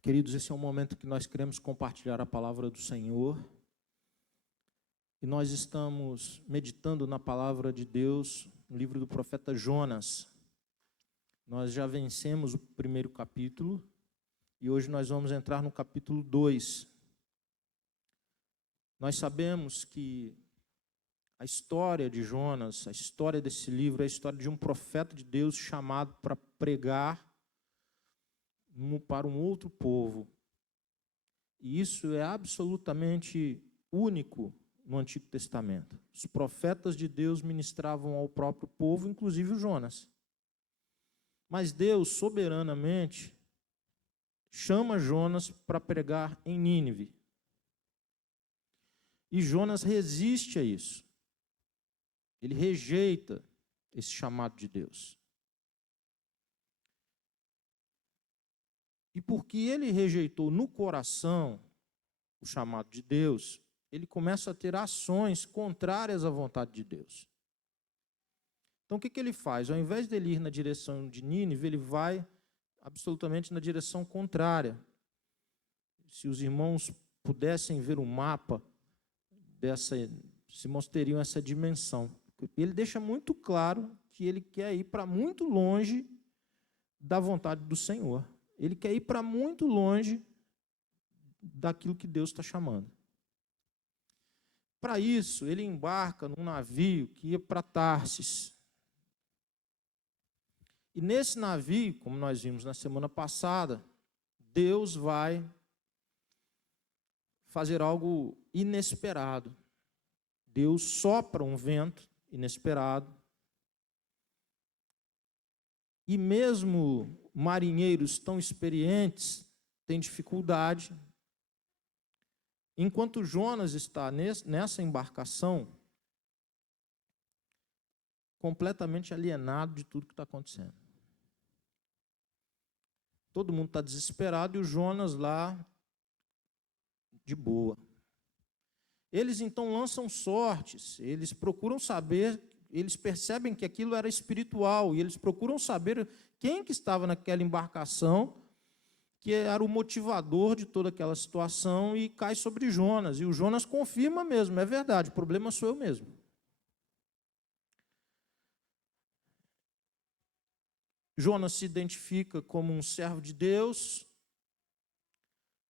Queridos, esse é um momento que nós queremos compartilhar a palavra do Senhor. E nós estamos meditando na palavra de Deus, no livro do profeta Jonas. Nós já vencemos o primeiro capítulo e hoje nós vamos entrar no capítulo 2. Nós sabemos que a história de Jonas, a história desse livro, é a história de um profeta de Deus chamado para pregar para um outro povo. E isso é absolutamente único no Antigo Testamento. Os profetas de Deus ministravam ao próprio povo, inclusive o Jonas. Mas Deus, soberanamente, chama Jonas para pregar em Nínive. E Jonas resiste a isso. Ele rejeita esse chamado de Deus. E porque ele rejeitou no coração o chamado de Deus, ele começa a ter ações contrárias à vontade de Deus. Então o que ele faz? Ao invés dele ir na direção de Nínive, ele vai absolutamente na direção contrária. Se os irmãos pudessem ver o mapa os irmãos teriam essa dimensão. Ele deixa muito claro que ele quer ir para muito longe da vontade do Senhor. Ele quer ir para muito longe daquilo que Deus está chamando. Para isso, ele embarca num navio que ia para Tarsis. E nesse navio, como nós vimos na semana passada, Deus vai fazer algo inesperado. Deus sopra um vento inesperado. E mesmo marinheiros tão experientes têm dificuldade. Enquanto Jonas está nessa embarcação, completamente alienado de tudo que está acontecendo. Todo mundo está desesperado e o Jonas lá de boa. Eles então lançam sortes, eles procuram saber, eles percebem que aquilo era espiritual e eles procuram saber quem que estava naquela embarcação, que era o motivador de toda aquela situação, e cai sobre Jonas. E o Jonas confirma mesmo, é verdade, o problema sou eu mesmo. Jonas se identifica como um servo de Deus.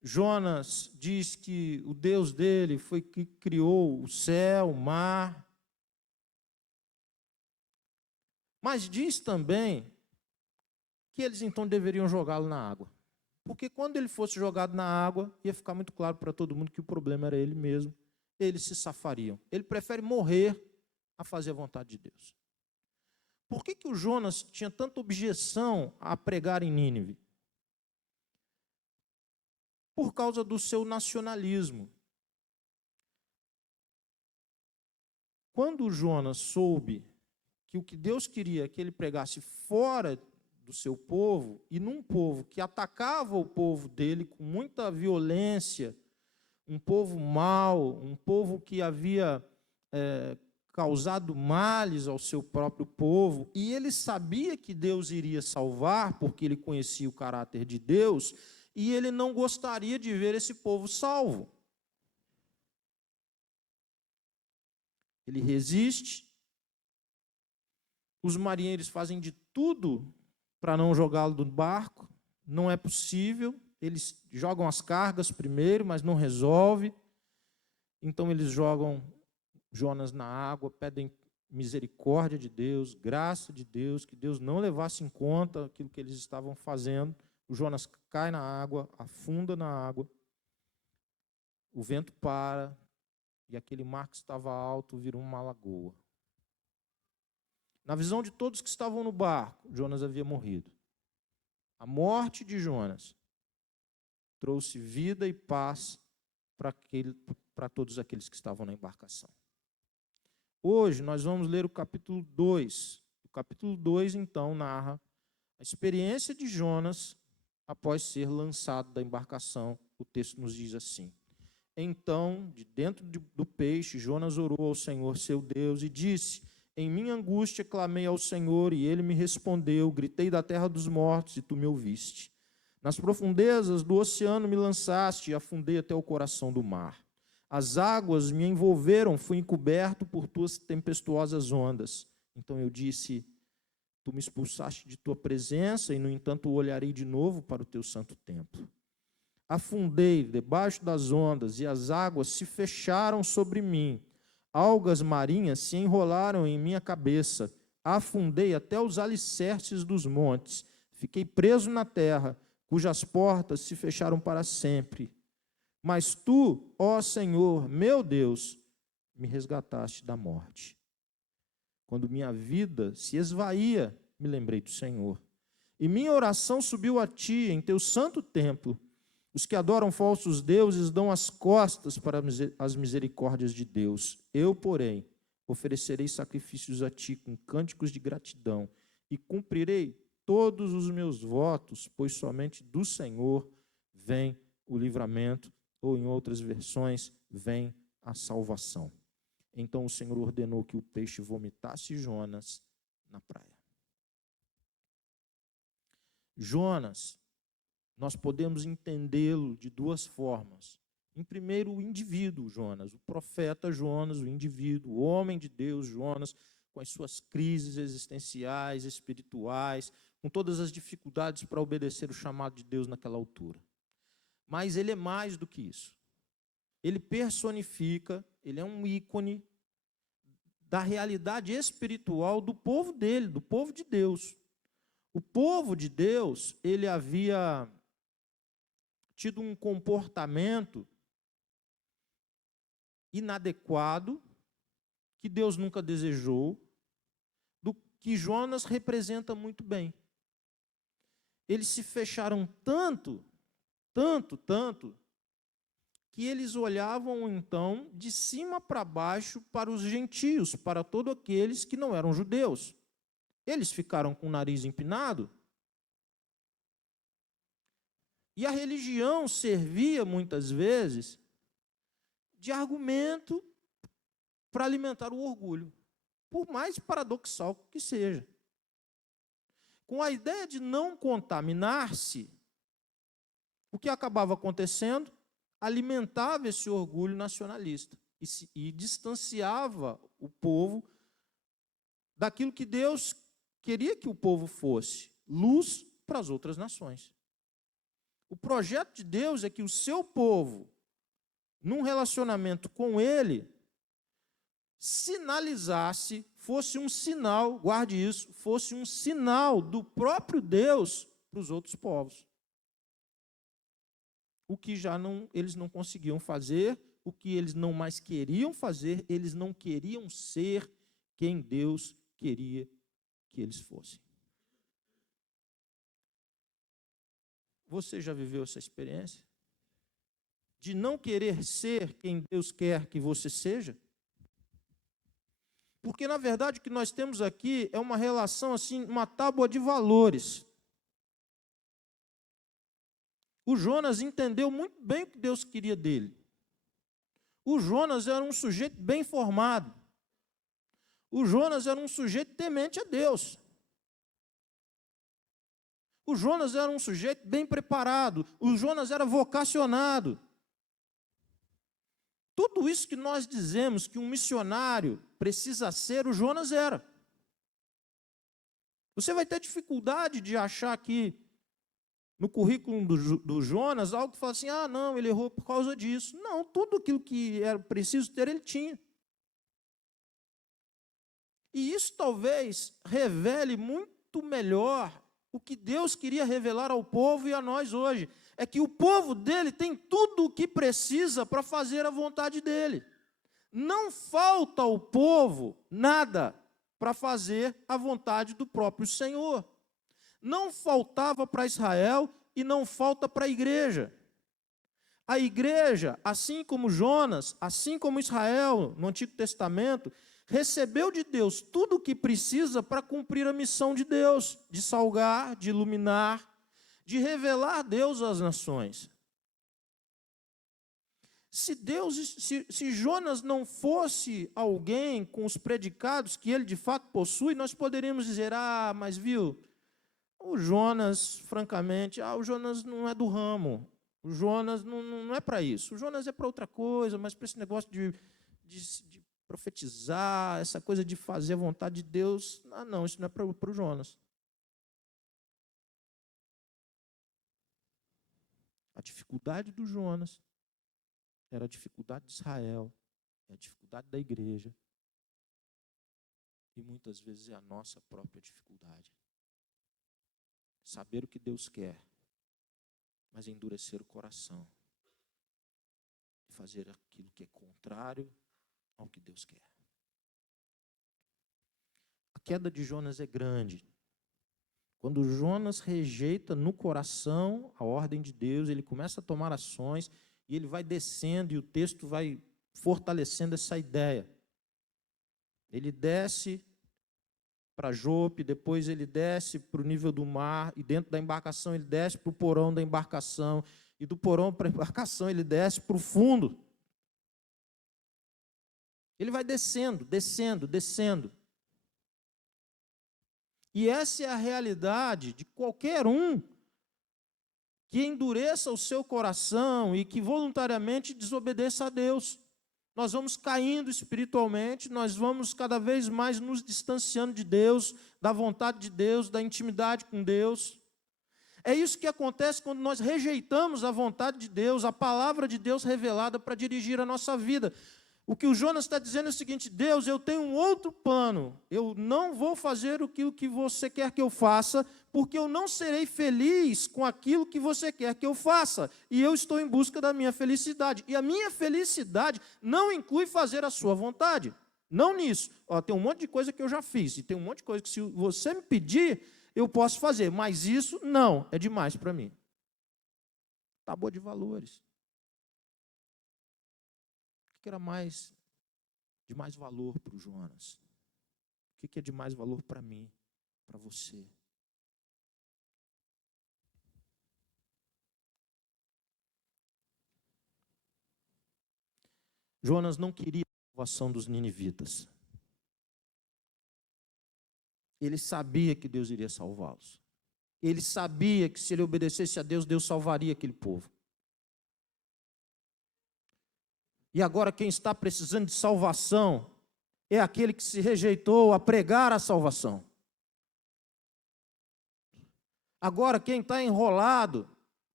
Jonas diz que o Deus dele foi que criou o céu, o mar. Mas diz também que eles então deveriam jogá-lo na água. Porque quando ele fosse jogado na água, ia ficar muito claro para todo mundo que o problema era ele mesmo. Eles se safariam. Ele prefere morrer a fazer a vontade de Deus. Por que o Jonas tinha tanta objeção a pregar em Nínive? Por causa do seu nacionalismo. Quando o Jonas soube que o que Deus queria é que ele pregasse fora do seu povo, e num povo que atacava o povo dele com muita violência, um povo mau, um povo que havia causado males ao seu próprio povo, e ele sabia que Deus iria salvar, porque ele conhecia o caráter de Deus, e ele não gostaria de ver esse povo salvo. Ele resiste, os marinheiros fazem de tudo para não jogá-lo do barco, não é possível, eles jogam as cargas primeiro, mas não resolve, então eles jogam Jonas na água, pedem misericórdia de Deus, graça de Deus, que Deus não levasse em conta aquilo que eles estavam fazendo. O Jonas cai na água, afunda na água, o vento para, e aquele mar que estava alto virou uma lagoa. Na visão de todos que estavam no barco, Jonas havia morrido. A morte de Jonas trouxe vida e paz para todos aqueles que estavam na embarcação. Hoje nós vamos ler o capítulo 2. O capítulo 2, então, narra a experiência de Jonas após ser lançado da embarcação. O texto nos diz assim: Então, de dentro do peixe, Jonas orou ao Senhor, seu Deus, e disse: Em minha angústia clamei ao Senhor, e ele me respondeu. Gritei da terra dos mortos, e tu me ouviste. Nas profundezas do oceano me lançaste e afundei até o coração do mar. As águas me envolveram, fui encoberto por tuas tempestuosas ondas. Então eu disse, tu me expulsaste de tua presença, e no entanto olharei de novo para o teu santo templo. Afundei debaixo das ondas, e as águas se fecharam sobre mim. Algas marinhas se enrolaram em minha cabeça. Afundei até os alicerces dos montes. Fiquei preso na terra, cujas portas se fecharam para sempre. Mas tu, ó Senhor, meu Deus, me resgataste da morte. Quando minha vida se esvaía, me lembrei do Senhor. E minha oração subiu a ti em teu santo templo. Os que adoram falsos deuses dão as costas para as misericórdias de Deus. Eu, porém, oferecerei sacrifícios a ti com cânticos de gratidão e cumprirei todos os meus votos, pois somente do Senhor vem o livramento, ou em outras versões, vem a salvação. Então o Senhor ordenou que o peixe vomitasse Jonas na praia. Jonas, nós podemos entendê-lo de duas formas. Em primeiro, o indivíduo Jonas, o profeta Jonas, o indivíduo, o homem de Deus Jonas, com as suas crises existenciais, espirituais, com todas as dificuldades para obedecer o chamado de Deus naquela altura. Mas ele é mais do que isso. Ele personifica, ele é um ícone da realidade espiritual do povo dele, do povo de Deus. O povo de Deus, ele havia tido um comportamento inadequado, que Deus nunca desejou, do que Jonas representa muito bem. Eles se fecharam tanto, que eles olhavam então de cima para baixo para os gentios, para todos aqueles que não eram judeus. Eles ficaram com o nariz empinado. E a religião servia muitas vezes de argumento para alimentar o orgulho, por mais paradoxal que seja. Com a ideia de não contaminar-se, o que acabava acontecendo? Alimentava esse orgulho nacionalista e distanciava o povo daquilo que Deus queria que o povo fosse, luz para as outras nações. O projeto de Deus é que o seu povo, num relacionamento com Ele, sinalizasse, fosse um sinal, guarde isso, fosse um sinal do próprio Deus para os outros povos. O que eles não conseguiam fazer, o que eles não mais queriam fazer, eles não queriam ser quem Deus queria que eles fossem. Você já viveu essa experiência? De não querer ser quem Deus quer que você seja? Porque, na verdade, o que nós temos aqui é uma relação, assim, uma tábua de valores. O Jonas entendeu muito bem o que Deus queria dele. O Jonas era um sujeito bem formado. O Jonas era um sujeito temente a Deus. O Jonas era um sujeito bem preparado. O Jonas era vocacionado. Tudo isso que nós dizemos que um missionário precisa ser, o Jonas era. Você vai ter dificuldade de achar aqui no currículo do Jonas algo que fala assim, ah, não, ele errou por causa disso. Não, tudo aquilo que era preciso ter, ele tinha. E isso talvez revele muito melhor o que Deus queria revelar ao povo e a nós hoje. É que o povo dele tem tudo o que precisa para fazer a vontade dele. Não falta ao povo nada para fazer a vontade do próprio Senhor. Não faltava para Israel e não falta para a igreja. A igreja, assim como Jonas, assim como Israel no Antigo Testamento, recebeu de Deus tudo o que precisa para cumprir a missão de Deus, de salgar, de iluminar, de revelar Deus às nações. Se Jonas não fosse alguém com os predicados que ele de fato possui, nós poderíamos dizer, ah, mas viu, O Jonas, francamente, o Jonas não é do ramo. O Jonas não é para isso. O Jonas é para outra coisa, mas para esse negócio de profetizar, essa coisa de fazer a vontade de Deus, não, isso não é para o Jonas. A dificuldade do Jonas era a dificuldade de Israel, é a dificuldade da igreja, e muitas vezes é a nossa própria dificuldade. Saber o que Deus quer, mas endurecer o coração e fazer aquilo que é contrário ao que Deus quer. A queda de Jonas é grande. Quando Jonas rejeita no coração a ordem de Deus, ele começa a tomar ações e ele vai descendo, e o texto vai fortalecendo essa ideia. Ele desce para Jope, depois ele desce para o nível do mar, e dentro da embarcação ele desce para o porão da embarcação, e do porão para a embarcação ele desce para o fundo. Ele vai descendo, descendo, descendo. E essa é a realidade de qualquer um que endureça o seu coração e que voluntariamente desobedeça a Deus. Nós vamos caindo espiritualmente, nós vamos cada vez mais nos distanciando de Deus, da vontade de Deus, da intimidade com Deus. É isso que acontece quando nós rejeitamos a vontade de Deus, a palavra de Deus revelada para dirigir a nossa vida. O que o Jonas está dizendo é o seguinte: Deus, eu tenho um outro plano, eu não vou fazer o que você quer que eu faça, porque eu não serei feliz com aquilo que você quer que eu faça, e eu estou em busca da minha felicidade, e a minha felicidade não inclui fazer a sua vontade, não nisso. Tem um monte de coisa que eu já fiz, e tem um monte de coisa que se você me pedir, eu posso fazer, mas isso não, é demais para mim. Tábua de valores. O que era de mais valor para o Jonas? O que é de mais valor para mim, para você? Jonas não queria a salvação dos ninivitas. Ele sabia que Deus iria salvá-los. Ele sabia que se ele obedecesse a Deus, Deus salvaria aquele povo. E agora quem está precisando de salvação é aquele que se rejeitou a pregar a salvação. Agora quem está enrolado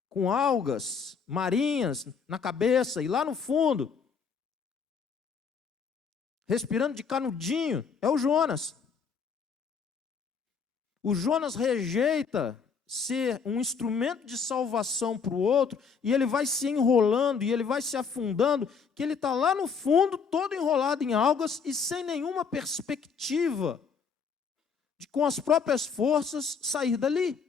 com algas marinhas na cabeça e lá no fundo, respirando de canudinho, é o Jonas. O Jonas rejeita ser um instrumento de salvação para o outro, e ele vai se enrolando, e ele vai se afundando, que ele está lá no fundo, todo enrolado em algas, e sem nenhuma perspectiva de, com as próprias forças, sair dali.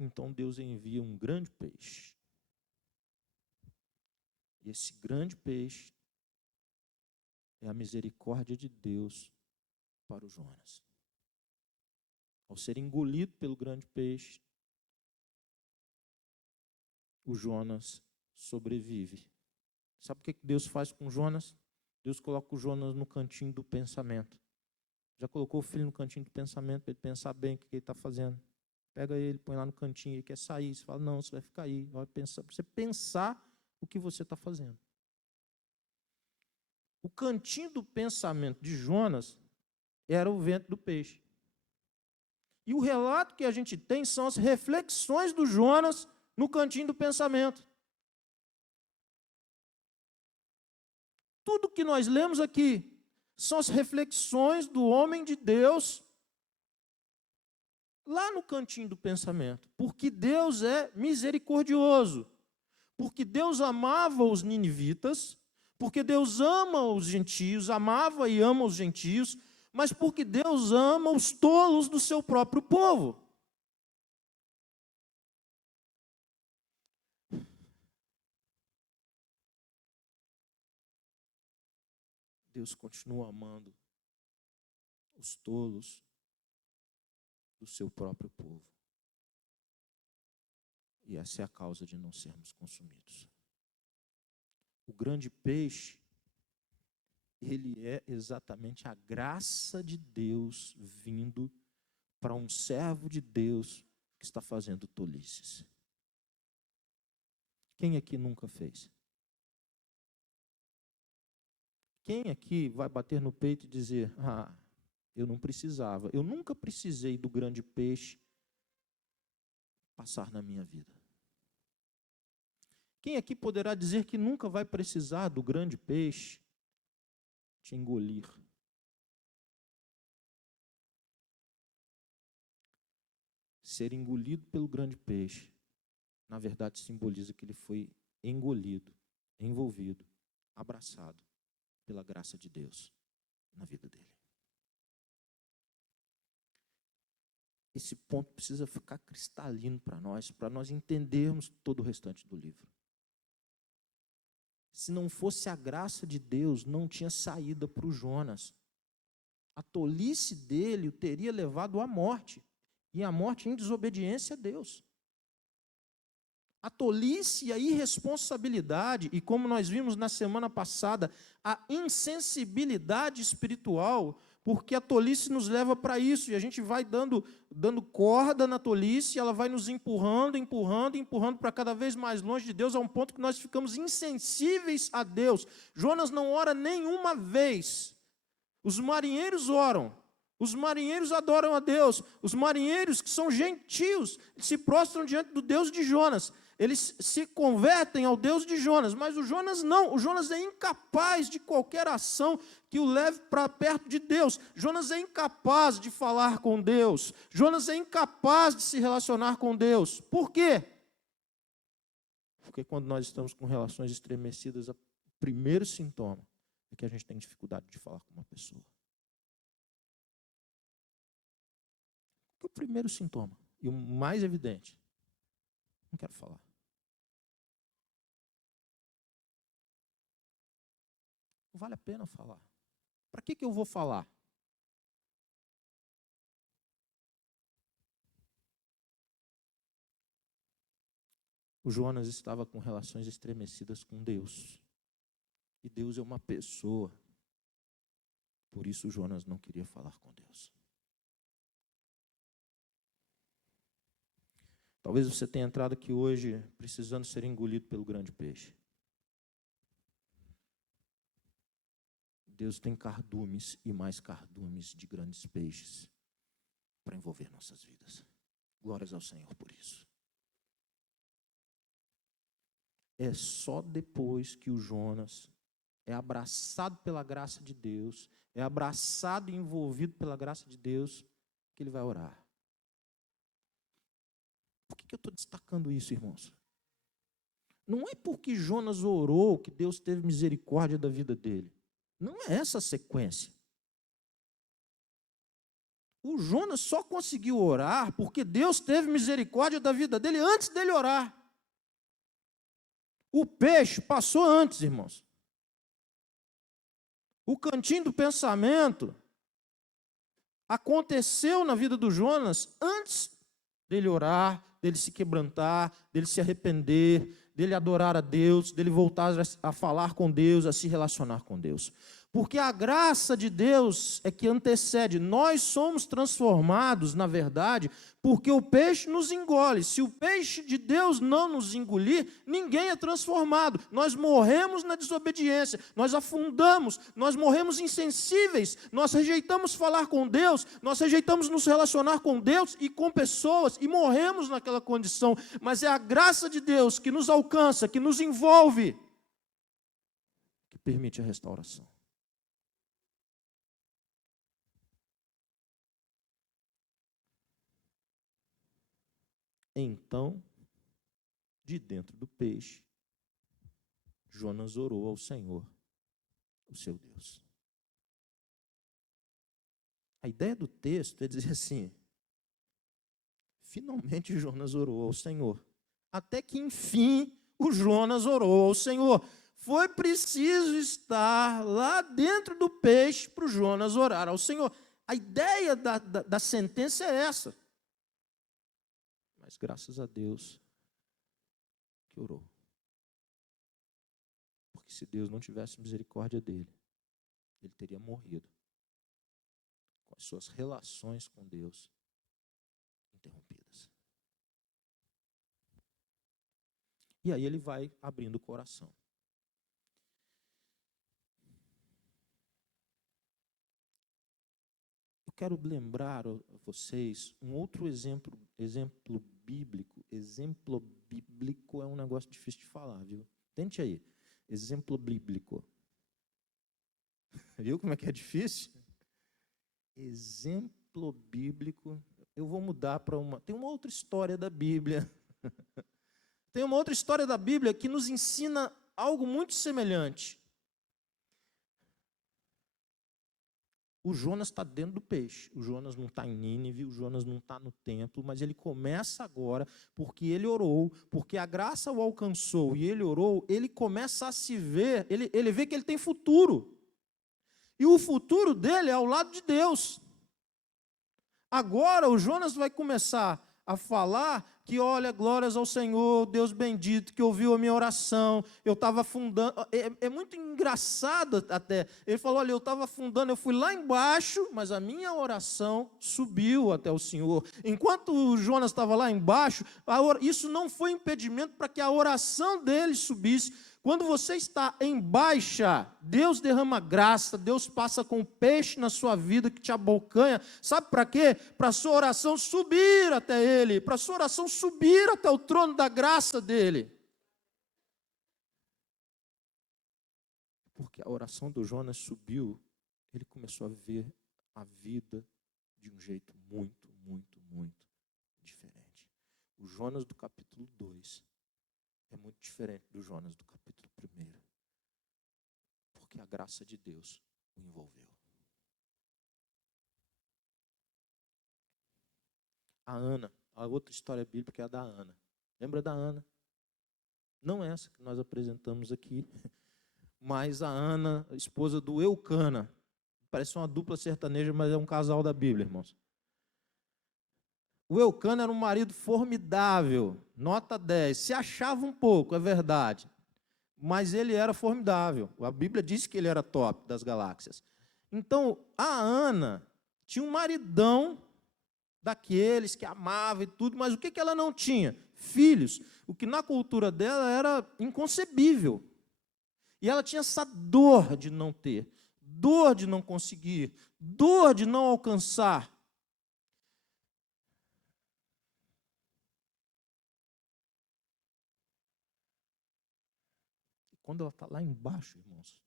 Então Deus envia um grande peixe. E esse grande peixe é a misericórdia de Deus para o Jonas. Ao ser engolido pelo grande peixe, o Jonas sobrevive. Sabe o que Deus faz com o Jonas? Deus coloca o Jonas no cantinho do pensamento. Já colocou o filho no cantinho do pensamento para ele pensar bem o que ele está fazendo. Pega ele, põe lá no cantinho, ele quer sair. Você fala, não, você vai ficar aí. Vai pensar, para você pensar o que você está fazendo. O cantinho do pensamento de Jonas era o ventre do peixe. E o relato que a gente tem são as reflexões do Jonas no cantinho do pensamento. Tudo que nós lemos aqui são as reflexões do homem de Deus lá no cantinho do pensamento. Porque Deus é misericordioso. Porque Deus amava os ninivitas, porque Deus ama os gentios, amava e ama os gentios, mas porque Deus ama os tolos do seu próprio povo. Deus continua amando os tolos do seu próprio povo. E essa é a causa de não sermos consumidos. O grande peixe ele é exatamente a graça de Deus vindo para um servo de Deus que está fazendo tolices. Quem aqui nunca fez? Quem aqui vai bater no peito e dizer: ah, eu não precisava, eu nunca precisei do grande peixe passar na minha vida? Quem aqui poderá dizer que nunca vai precisar do grande peixe te engolir? Ser engolido pelo grande peixe, na verdade, simboliza que ele foi engolido, envolvido, abraçado pela graça de Deus na vida dele. Esse ponto precisa ficar cristalino para nós entendermos todo o restante do livro. Se não fosse a graça de Deus, não tinha saída para o Jonas. A tolice dele o teria levado à morte, e a morte em desobediência a Deus. A tolice e a irresponsabilidade, e como nós vimos na semana passada, a insensibilidade espiritual, porque a tolice nos leva para isso, e a gente vai dando corda na tolice, e ela vai nos empurrando para cada vez mais longe de Deus, a um ponto que nós ficamos insensíveis a Deus. Jonas não ora nenhuma vez. Os marinheiros oram. Os marinheiros adoram a Deus. Os marinheiros que são gentios se prostram diante do Deus de Jonas. Eles se convertem ao Deus de Jonas, mas o Jonas não. O Jonas é incapaz de qualquer ação que o leve para perto de Deus. Jonas é incapaz de falar com Deus. Jonas é incapaz de se relacionar com Deus. Por quê? Porque quando nós estamos com relações estremecidas, o primeiro sintoma é que a gente tem dificuldade de falar com uma pessoa. Que é o primeiro sintoma e o mais evidente. Não quero falar. Não vale a pena falar. Para que eu vou falar? O Jonas estava com relações estremecidas com Deus. E Deus é uma pessoa. Por isso o Jonas não queria falar com Deus. Talvez você tenha entrado aqui hoje precisando ser engolido pelo grande peixe. Deus tem cardumes e mais cardumes de grandes peixes para envolver nossas vidas. Glórias ao Senhor por isso. É só depois que o Jonas é abraçado pela graça de Deus, é abraçado e envolvido pela graça de Deus, que ele vai orar. Por que eu estou destacando isso, irmãos? Não é porque Jonas orou que Deus teve misericórdia da vida dele. Não é essa a sequência. O Jonas só conseguiu orar porque Deus teve misericórdia da vida dele antes dele orar. O peixe passou antes, irmãos. O cantinho do pensamento aconteceu na vida do Jonas antes dele orar, dele se quebrantar, dele se arrepender, dele adorar a Deus, dele voltar a falar com Deus, a se relacionar com Deus. Porque a graça de Deus é que antecede. Nós somos transformados, na verdade, porque o peixe nos engole. Se o peixe de Deus não nos engolir, ninguém é transformado. Nós morremos na desobediência, nós afundamos, nós morremos insensíveis, nós rejeitamos falar com Deus, nós rejeitamos nos relacionar com Deus e com pessoas e morremos naquela condição. Mas é a graça de Deus que nos alcança, que nos envolve, que permite a restauração. Então, de dentro do peixe, Jonas orou ao Senhor, o seu Deus. A ideia do texto é dizer assim: finalmente Jonas orou ao Senhor. Até que, enfim, o Jonas orou ao Senhor. Foi preciso estar lá dentro do peixe para o Jonas orar ao Senhor. A ideia da sentença é essa. Mas graças a Deus que orou. Porque se Deus não tivesse misericórdia dele, ele teria morrido, com as suas relações com Deus interrompidas. E aí ele vai abrindo o coração. Eu quero lembrar a vocês um outro exemplo bíblico. Exemplo bíblico é um negócio difícil de falar, viu? Tente aí. Exemplo bíblico. Viu como é que é difícil? Exemplo bíblico. Eu vou mudar para uma... Tem uma outra história da Bíblia. Tem uma outra história da Bíblia que nos ensina algo muito semelhante. O Jonas está dentro do peixe. O Jonas não está em Nínive, o Jonas não está no templo, mas ele começa agora, porque ele orou, porque a graça o alcançou e ele orou, ele começa a se ver, ele vê que ele tem futuro. E o futuro dele é ao lado de Deus. Agora o Jonas vai começar a falar que, olha, glórias ao Senhor, Deus bendito, que ouviu a minha oração, eu estava afundando. É muito engraçado até. Ele falou, olha, eu estava afundando, eu fui lá embaixo, mas a minha oração subiu até o Senhor. Enquanto o Jonas estava lá embaixo, isso não foi impedimento para que a oração dele subisse. Quando você está em baixa, Deus derrama graça, Deus passa com peixe na sua vida que te abocanha. Sabe para quê? Para a sua oração subir até Ele, para a sua oração subir até o trono da graça dEle. Porque a oração do Jonas subiu, ele começou a ver a vida de um jeito muito, muito, muito diferente. O Jonas do capítulo 2 é muito diferente do Jonas do capítulo 1. Porque a graça de Deus o envolveu. A Ana, a outra história bíblica é a da Ana. Lembra da Ana? Não essa que nós apresentamos aqui, mas a Ana, a esposa do Eucana. Parece uma dupla sertaneja, mas é um casal da Bíblia, irmãos. O Eucana era um marido formidável, nota 10. Se achava um pouco, é verdade. Mas ele era formidável. A Bíblia diz que ele era top das galáxias. Então, a Ana tinha um maridão daqueles que amava e tudo, mas o que ela não tinha? Filhos. O que na cultura dela era inconcebível. E ela tinha essa dor de não ter, dor de não conseguir, dor de não alcançar. Quando ela está lá embaixo, irmãos,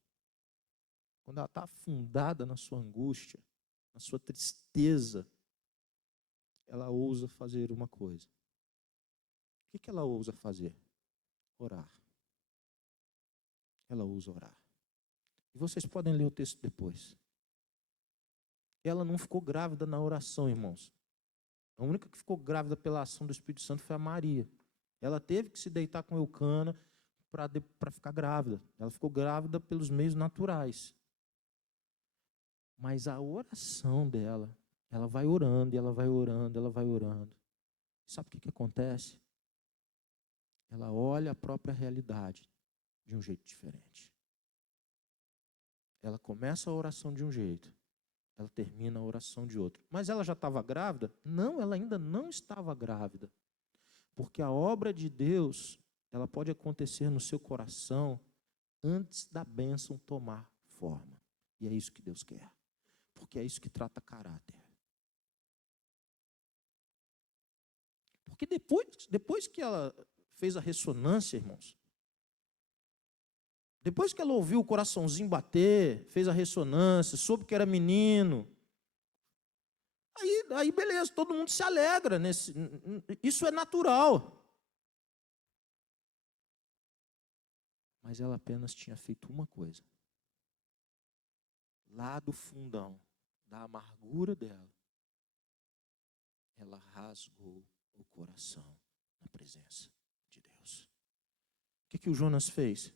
quando ela está afundada na sua angústia, na sua tristeza, ela ousa fazer uma coisa. O que ela ousa fazer? Orar. Ela ousa orar. E vocês podem ler o texto depois. Ela não ficou grávida na oração, irmãos. A única que ficou grávida pela ação do Espírito Santo foi a Maria. Ela teve que se deitar com Eucana para ficar grávida. Ela ficou grávida pelos meios naturais. Mas a oração dela, ela vai orando, e ela vai orando, ela vai orando. Sabe o que acontece? Ela olha a própria realidade de um jeito diferente. Ela começa a oração de um jeito, ela termina a oração de outro. Mas ela já estava grávida? Não, ela ainda não estava grávida. Porque a obra de Deus, ela pode acontecer no seu coração antes da bênção tomar forma. E é isso que Deus quer. Porque é isso que trata caráter. Porque depois que ela fez a ressonância, irmãos, depois que ela ouviu o coraçãozinho bater, fez a ressonância, soube que era menino, aí beleza, todo mundo se alegra. Isso é natural. Mas ela apenas tinha feito uma coisa. Lá do fundão, da amargura dela, ela rasgou o coração na presença de Deus. O que o Jonas fez?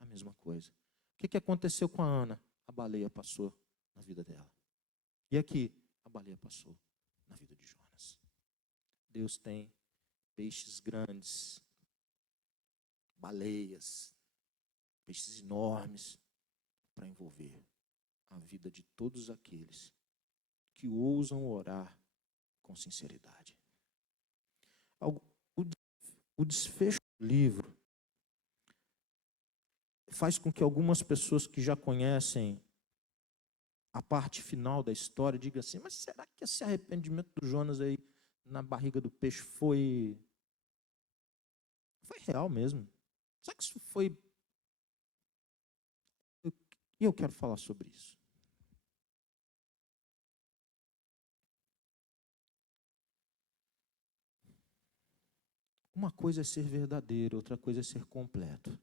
A mesma coisa. O que aconteceu com a Ana? A baleia passou na vida dela. E aqui, a baleia passou na vida de Jonas. Deus tem peixes grandes, baleias, peixes enormes para envolver a vida de todos aqueles que ousam orar com sinceridade. O desfecho do livro faz com que algumas pessoas que já conhecem a parte final da história digam assim, mas será que esse arrependimento do Jonas aí na barriga do peixe foi real mesmo? Será que isso foi... E eu quero falar sobre isso. Uma coisa é ser verdadeiro, outra coisa é ser completo.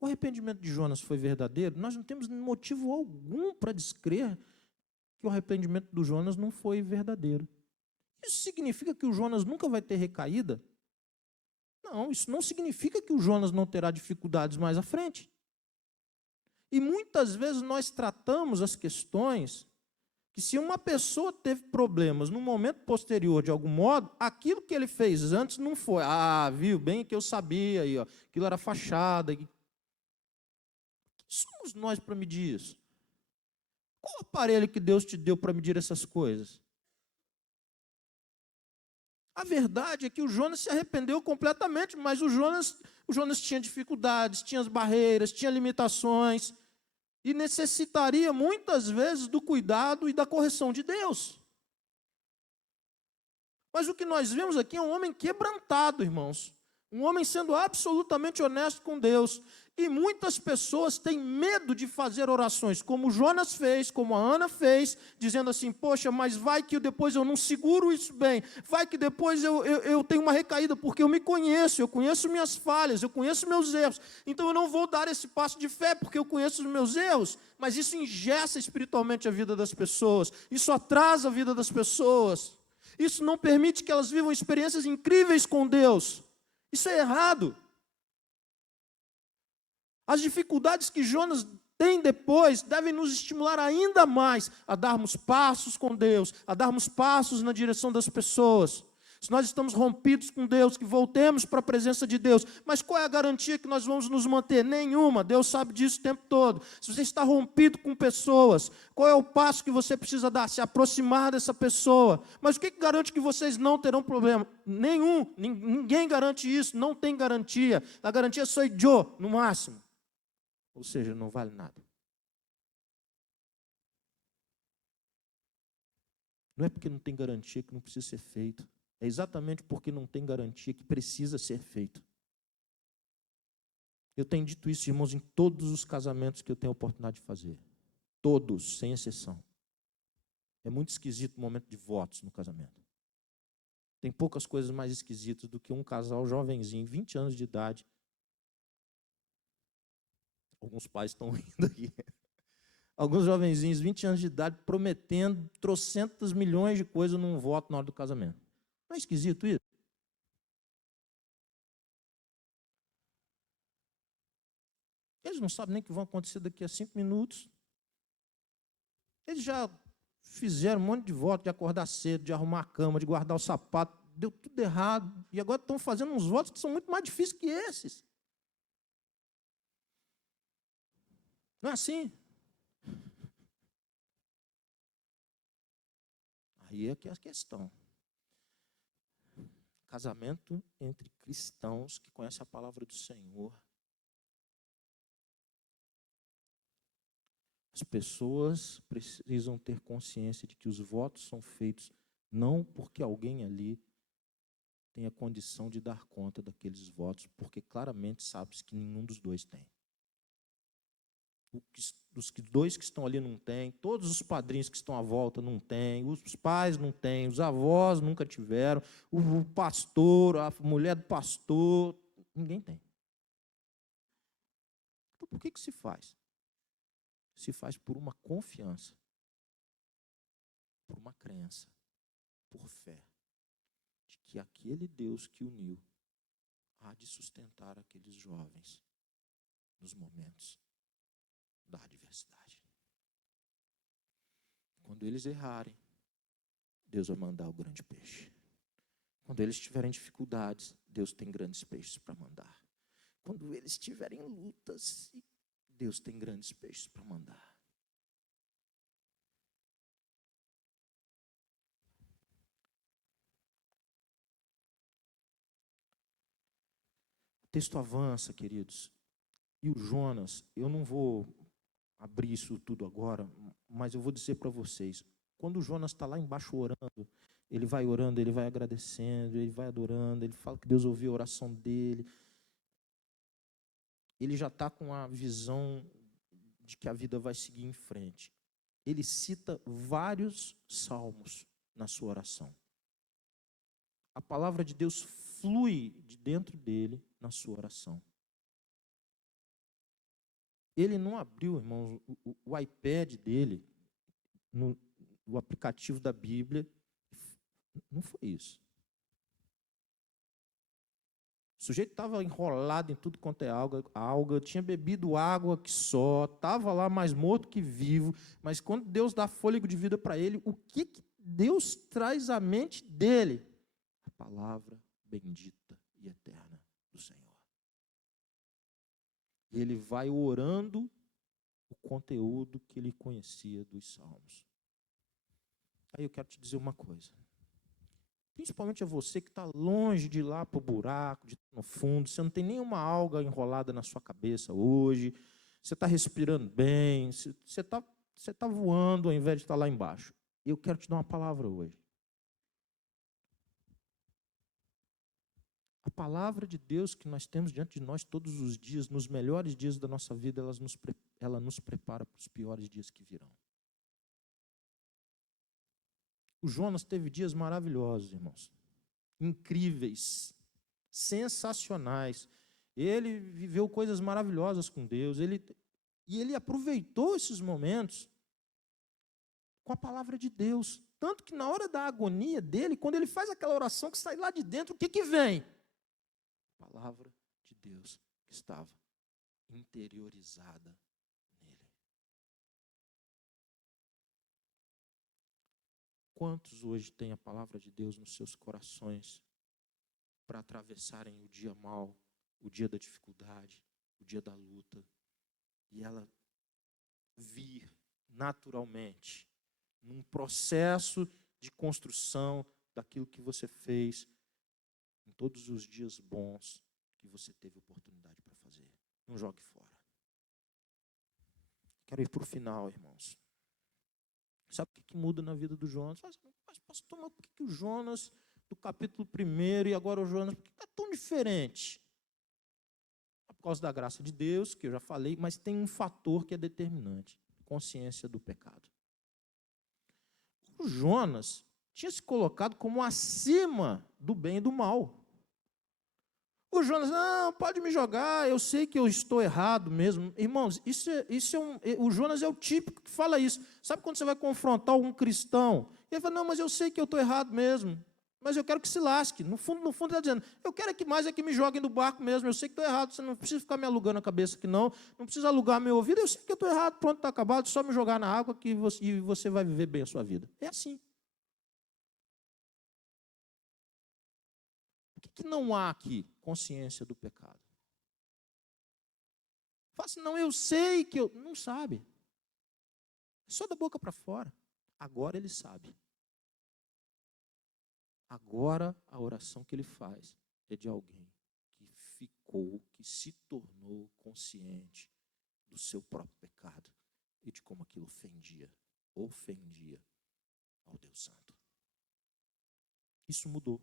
O arrependimento de Jonas foi verdadeiro? Nós não temos motivo algum para descrer que o arrependimento do Jonas não foi verdadeiro. Isso significa que o Jonas nunca vai ter recaída? Não, isso não significa que o Jonas não terá dificuldades mais à frente. E muitas vezes nós tratamos as questões que se uma pessoa teve problemas no momento posterior, de algum modo, aquilo que ele fez antes não foi. Ah, viu, bem que eu sabia, aí, ó, aquilo era fachada. Quem somos nós para medir isso? Qual o aparelho que Deus te deu para medir essas coisas? A verdade é que o Jonas se arrependeu completamente, mas o Jonas tinha dificuldades, tinha as barreiras, tinha limitações, e necessitaria muitas vezes do cuidado e da correção de Deus. Mas o que nós vemos aqui é um homem quebrantado, irmãos. Um homem sendo absolutamente honesto com Deus. E muitas pessoas têm medo de fazer orações, como Jonas fez, como a Ana fez, dizendo assim, poxa, mas vai que depois eu não seguro isso bem, vai que depois eu tenho uma recaída, porque eu conheço minhas falhas, eu conheço meus erros, então eu não vou dar esse passo de fé, porque eu conheço os meus erros. Mas isso engessa espiritualmente a vida das pessoas, isso atrasa a vida das pessoas, isso não permite que elas vivam experiências incríveis com Deus. Isso é errado. As dificuldades que Jonas tem depois devem nos estimular ainda mais a darmos passos com Deus, a darmos passos na direção das pessoas. Se nós estamos rompidos com Deus, que voltemos para a presença de Deus. Mas qual é a garantia que nós vamos nos manter? Nenhuma. Deus sabe disso o tempo todo. Se você está rompido com pessoas, qual é o passo que você precisa dar? Se aproximar dessa pessoa. Mas o que garante que vocês não terão problema? Nenhum. Ninguém garante isso. Não tem garantia. A garantia sou eu, no máximo. Ou seja, não vale nada. Não é porque não tem garantia que não precisa ser feito. É exatamente porque não tem garantia que precisa ser feito. Eu tenho dito isso, irmãos, em todos os casamentos que eu tenho a oportunidade de fazer. Todos, sem exceção. É muito esquisito o momento de votos no casamento. Tem poucas coisas mais esquisitas do que um casal jovenzinho, 20 anos de idade. Alguns pais estão rindo aqui. Alguns jovenzinhos, 20 anos de idade, prometendo trocentas milhões de coisas num voto na hora do casamento. Não é esquisito isso? Eles não sabem nem o que vai acontecer daqui a 5 minutos. Eles já fizeram um monte de voto, de acordar cedo, de arrumar a cama, de guardar o sapato. Deu tudo errado. E agora estão fazendo uns votos que são muito mais difíceis que esses. Não é assim? Aí é que é a questão. Casamento entre cristãos que conhecem a palavra do Senhor. As pessoas precisam ter consciência de que os votos são feitos não porque alguém ali tem a condição de dar conta daqueles votos, porque claramente sabe-se que nenhum dos dois tem. Os dois que estão ali não têm, todos os padrinhos que estão à volta não têm, os pais não têm, os avós nunca tiveram, o pastor, a mulher do pastor, ninguém tem. Então por que se faz? Se faz por uma confiança, por uma crença, por fé, de que aquele Deus que uniu há de sustentar aqueles jovens nos momentos da adversidade. Quando eles errarem, Deus vai mandar o grande peixe. Quando eles tiverem dificuldades, Deus tem grandes peixes para mandar. Quando eles tiverem lutas, Deus tem grandes peixes para mandar. texto avança, queridos. E o Jonas, eu não vou abrir isso tudo agora, mas eu vou dizer para vocês, quando o Jonas está lá embaixo orando, ele vai agradecendo, ele vai adorando, ele fala que Deus ouviu a oração dele. Ele já está com a visão de que a vida vai seguir em frente. Ele cita vários salmos na sua oração. A palavra de Deus flui de dentro dele na sua oração. Ele não abriu, irmãos, o iPad dele, o aplicativo da Bíblia. Não foi isso. O sujeito estava enrolado em tudo quanto é alga, tinha bebido água que só, estava lá mais morto que vivo, mas quando Deus dá fôlego de vida para ele, o que Deus traz à mente dele? A palavra bendita e eterna do Senhor. E ele vai orando o conteúdo que ele conhecia dos salmos. Aí eu quero te dizer uma coisa. Principalmente a você que está longe de ir lá para o buraco, de estar no fundo, você não tem nenhuma alga enrolada na sua cabeça hoje, você está respirando bem, você está voando ao invés de estar lá embaixo. Eu quero te dar uma palavra hoje. A palavra de Deus que nós temos diante de nós todos os dias, nos melhores dias da nossa vida, ela nos prepara para os piores dias que virão. O Jonas teve dias maravilhosos, irmãos. Incríveis, sensacionais. Ele viveu coisas maravilhosas com Deus. E ele aproveitou esses momentos com a palavra de Deus. Tanto que na hora da agonia dele, quando ele faz aquela oração que sai lá de dentro, o que vem? A palavra de Deus que estava interiorizada nele. Quantos hoje têm a palavra de Deus nos seus corações para atravessarem o dia mau, o dia da dificuldade, o dia da luta, e ela vir naturalmente num processo de construção daquilo que você fez em todos os dias bons que você teve oportunidade para fazer? Não jogue fora. Quero ir para o final, irmãos. Sabe o que muda na vida do Jonas? Mas pastor, mas por que o Jonas, do capítulo 1 e agora o Jonas, por que está tão diferente? É por causa da graça de Deus, que eu já falei, mas tem um fator que é determinante: consciência do pecado. O Jonas tinha se colocado como acima do bem e do mal. O Jonas, não, pode me jogar, eu sei que eu estou errado mesmo. Irmãos, o Jonas é o típico que fala isso. Sabe quando você vai confrontar algum cristão? Ele fala, não, mas eu sei que eu estou errado mesmo, mas eu quero que se lasque. No fundo, ele está dizendo, eu quero que me joguem do barco mesmo, eu sei que estou errado, você não precisa ficar me alugando a cabeça aqui não precisa alugar meu ouvido, eu sei que eu estou errado, pronto, está acabado, só me jogar na água e você vai viver bem a sua vida. É assim. Por que não há aqui consciência do pecado? Fala assim, não, eu sei que eu... Não sabe. É só da boca para fora. Agora ele sabe. Agora a oração que ele faz é de alguém que se tornou consciente do seu próprio pecado e de como aquilo ofendia ao Deus Santo. Isso mudou.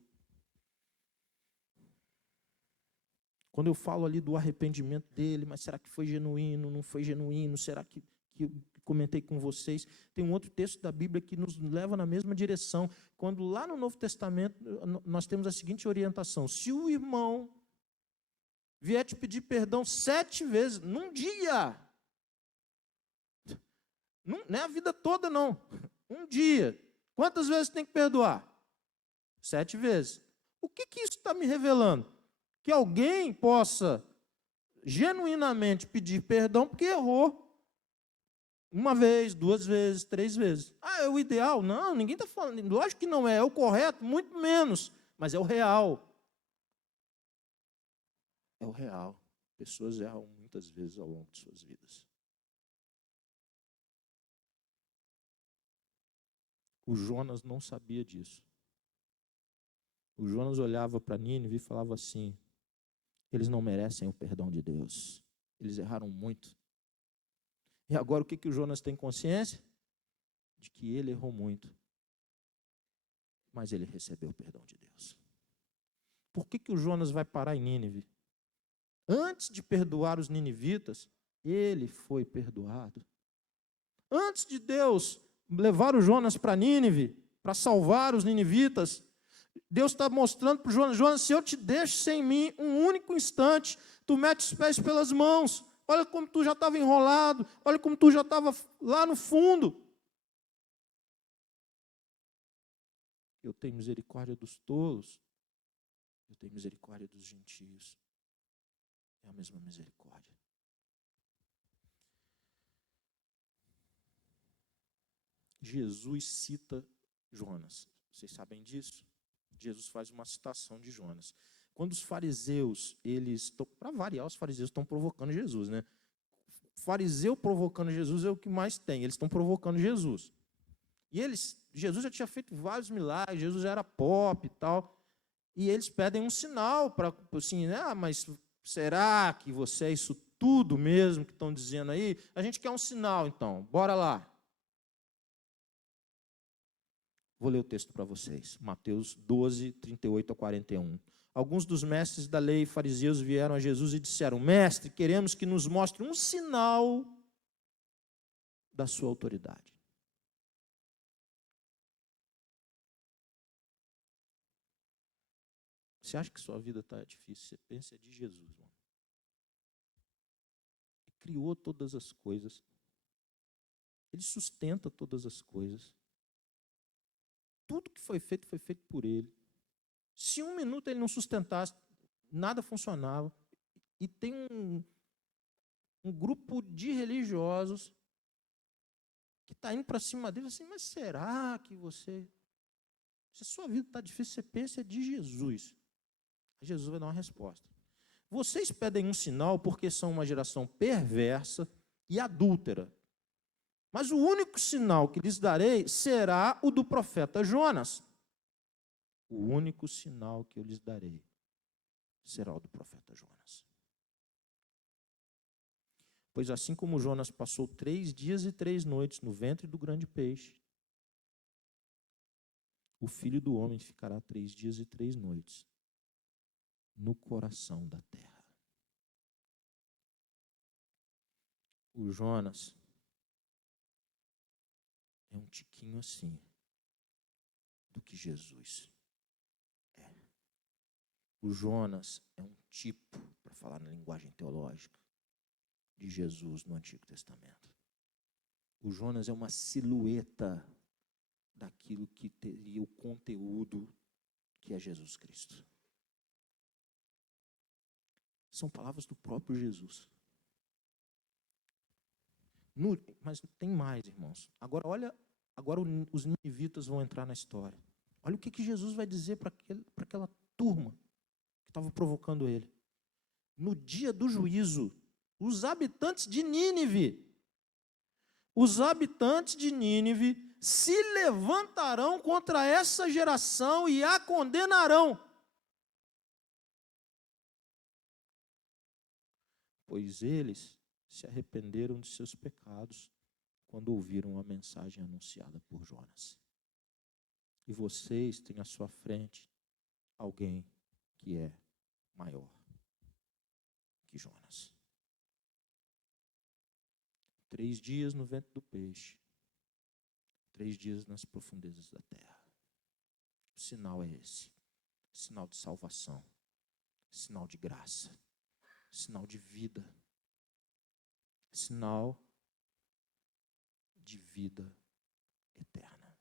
Quando eu falo ali do arrependimento dele, mas será que foi genuíno, não foi genuíno? Será que eu comentei com vocês? Tem um outro texto da Bíblia que nos leva na mesma direção. Quando lá no Novo Testamento nós temos a seguinte orientação: se o irmão vier te pedir perdão 7 vezes num dia, não é a vida toda não, um dia, quantas vezes tem que perdoar? 7 vezes. O que isso está me revelando? Que alguém possa genuinamente pedir perdão porque errou. 1 vez, 2 vezes, 3 vezes. Ah, é o ideal? Não, ninguém está falando. Lógico que não é. É o correto? Muito menos. Mas é o real. É o real. Pessoas erram muitas vezes ao longo de suas vidas. O Jonas não sabia disso. O Jonas olhava para Nínive e falava assim: Eles não merecem o perdão de Deus. Eles erraram muito. E agora o que o Jonas tem consciência? De que ele errou muito. Mas ele recebeu o perdão de Deus. Por que o Jonas vai parar em Nínive? Antes de perdoar os ninivitas, ele foi perdoado. Antes de Deus levar o Jonas para Nínive, para salvar os ninivitas, Deus está mostrando para o Jonas: Jonas, se eu te deixo sem mim um único instante, tu mete os pés pelas mãos. Olha como tu já estava enrolado, olha como tu já estava lá no fundo. Eu tenho misericórdia dos tolos, eu tenho misericórdia dos gentios. É a mesma misericórdia. Jesus cita Jonas. Vocês sabem disso? Jesus faz uma citação de Jonas. Quando os fariseus, para variar, os fariseus estão provocando Jesus, né? O fariseu provocando Jesus é o que mais tem. Eles estão provocando Jesus. E Jesus já tinha feito vários milagres, Jesus já era pop e tal. E eles pedem um sinal para, assim, né? Mas será que você é isso tudo mesmo que estão dizendo aí? A gente quer um sinal, então. Bora lá. Vou ler o texto para vocês. Mateus 12, 38 a 41. Alguns dos mestres da lei e fariseus vieram a Jesus e disseram: Mestre, queremos que nos mostre um sinal da sua autoridade. Você acha que sua vida está difícil? Você pensa de Jesus, mano. Ele criou todas as coisas. Ele sustenta todas as coisas. Tudo que foi feito por ele. Se um minuto ele não sustentasse, nada funcionava. E tem um grupo de religiosos que está indo para cima dele assim: mas será que você... Se a sua vida está difícil, você pensa de Jesus. Jesus vai dar uma resposta. Vocês pedem um sinal porque são uma geração perversa e adúltera. Mas o único sinal que lhes darei será o do profeta Jonas. O único sinal que eu lhes darei será o do profeta Jonas. Pois assim como Jonas passou 3 dias e 3 noites no ventre do grande peixe, o Filho do Homem ficará 3 dias e 3 noites no coração da terra. O Jonas é um tiquinho assim do que Jesus é. O Jonas é um tipo, para falar na linguagem teológica, de Jesus no Antigo Testamento. O Jonas é uma silhueta daquilo que teria o conteúdo que é Jesus Cristo. São palavras do próprio Jesus. Mas tem mais, irmãos. Agora os ninivitas vão entrar na história. Olha o que Jesus vai dizer para aquela turma que estava provocando ele. No dia do juízo, os habitantes de Nínive se levantarão contra essa geração e a condenarão. Pois eles se arrependeram de seus pecados quando ouviram a mensagem anunciada por Jonas. E vocês têm à sua frente alguém que é maior que Jonas. 3 dias no ventre do peixe, 3 dias nas profundezas da terra. O sinal é esse: sinal de salvação, sinal de graça, sinal de vida, sinal de vida eterna.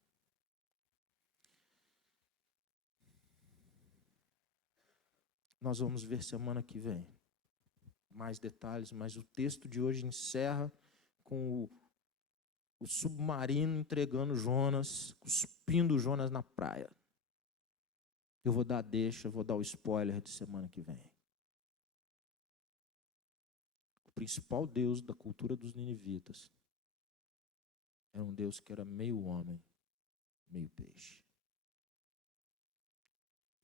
Nós vamos ver semana que vem mais detalhes, mas o texto de hoje encerra com o submarino entregando Jonas, cuspindo Jonas na praia. Eu vou dar o spoiler de semana que vem. O principal deus da cultura dos ninivitas era um Deus que era meio homem, meio peixe.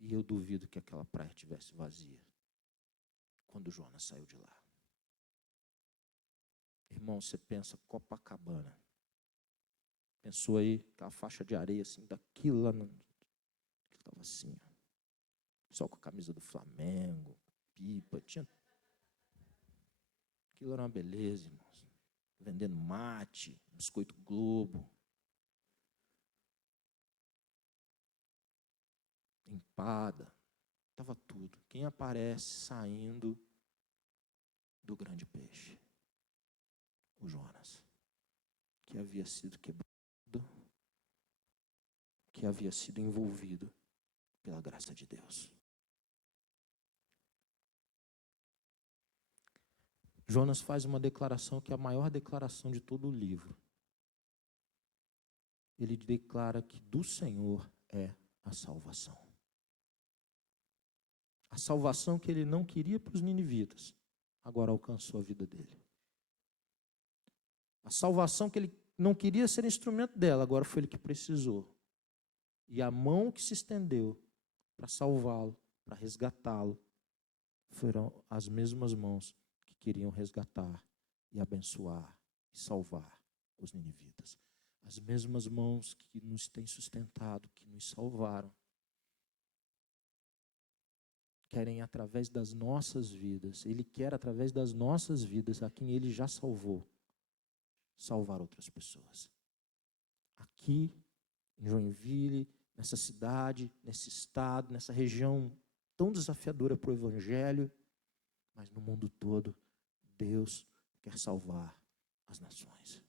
E eu duvido que aquela praia estivesse vazia. quando Jonas saiu de lá. Irmão, você pensa Copacabana. Pensou aí, aquela faixa de areia assim, daquilo lá, que estava assim, ó. Só com a camisa do Flamengo, pipa, tinha... Aquilo era uma beleza, irmãos. Vendendo mate, biscoito Globo. Empada, estava tudo. Quem aparece saindo do grande peixe? O Jonas, que havia sido quebrado, que havia sido envolvido pela graça de Deus. Jonas faz uma declaração que é a maior declaração de todo o livro. Ele declara que do Senhor é a salvação. A salvação que ele não queria para os ninivitas, agora alcançou a vida dele. A salvação que ele não queria ser instrumento dela, agora foi ele que precisou. E a mão que se estendeu para salvá-lo, para resgatá-lo, foram as mesmas mãos que queriam resgatar e abençoar e salvar os ninivitas. As mesmas mãos que nos têm sustentado, que nos salvaram, querem através das nossas vidas, Ele quer através das nossas vidas, a quem Ele já salvou, salvar outras pessoas. Aqui, em Joinville, nessa cidade, nesse estado, nessa região tão desafiadora para o Evangelho, mas no mundo todo, Deus quer salvar as nações.